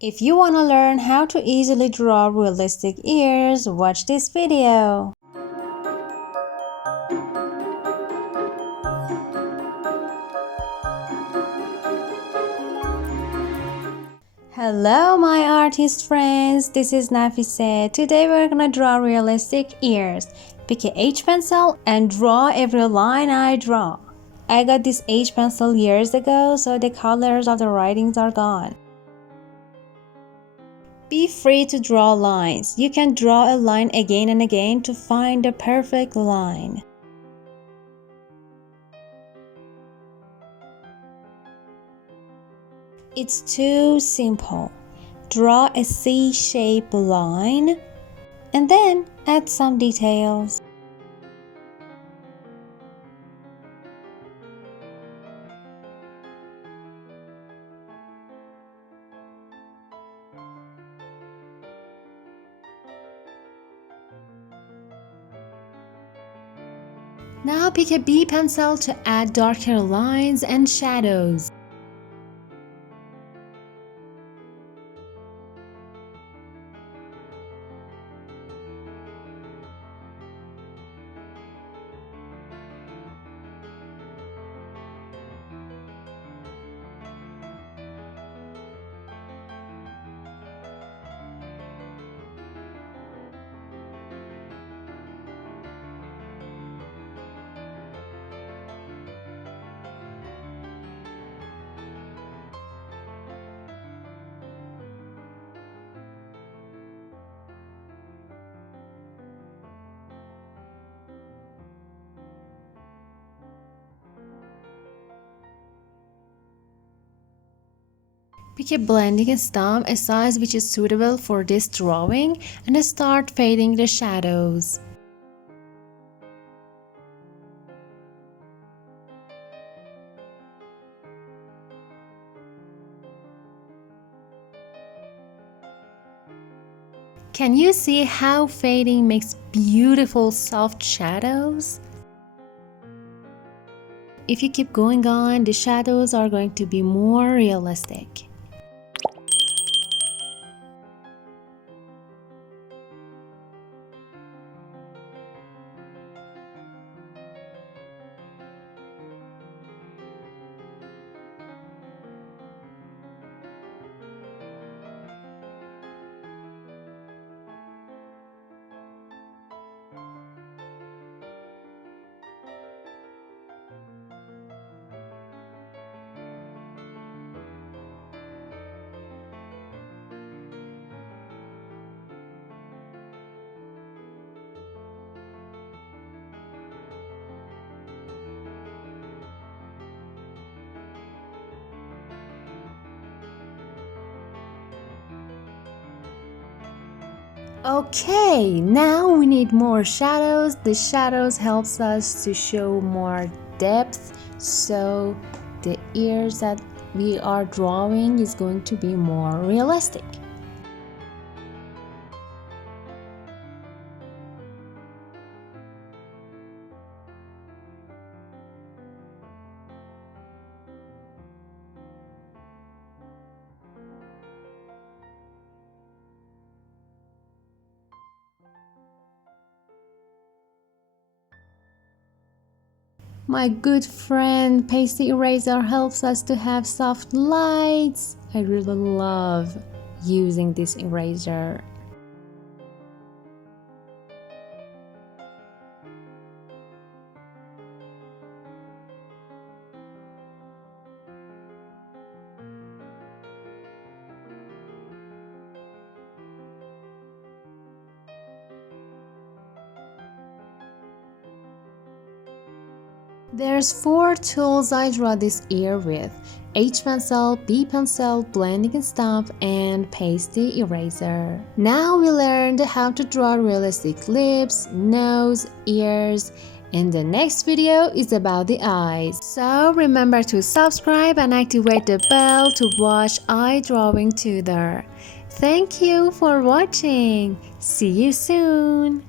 If you want to learn how to easily draw realistic ears, watch this video. Hello my artist friends, this is Nafis. Today we're gonna draw realistic ears. Pick a H pencil and draw every line I draw. I got this H pencil years ago, so the colors of the writings are gone. Be free to draw lines. You can draw a line again and again to find the perfect line. It's too simple. Draw a C-shaped line and then add some details. Now pick a B pencil to add darker lines and shadows. Pick a blending stump, a size which is suitable for this drawing, and start fading the shadows. Can you see how fading makes beautiful soft shadows? If you keep going on, the shadows are going to be more realistic. Okay, now we need more shadows. The shadows helps us to show more depth, so the ears that we are drawing is going to be more realistic. My good friend pasty eraser helps us to have soft lights. I really love using this eraser. There's 4 tools I draw this ear with: H pencil, B pencil, blending stump, and pasty eraser. Now we learned how to draw realistic lips, nose, ears, and the next video is about the eyes. So remember to subscribe and activate the bell to watch eye drawing tutor. Thank you for watching. See you soon.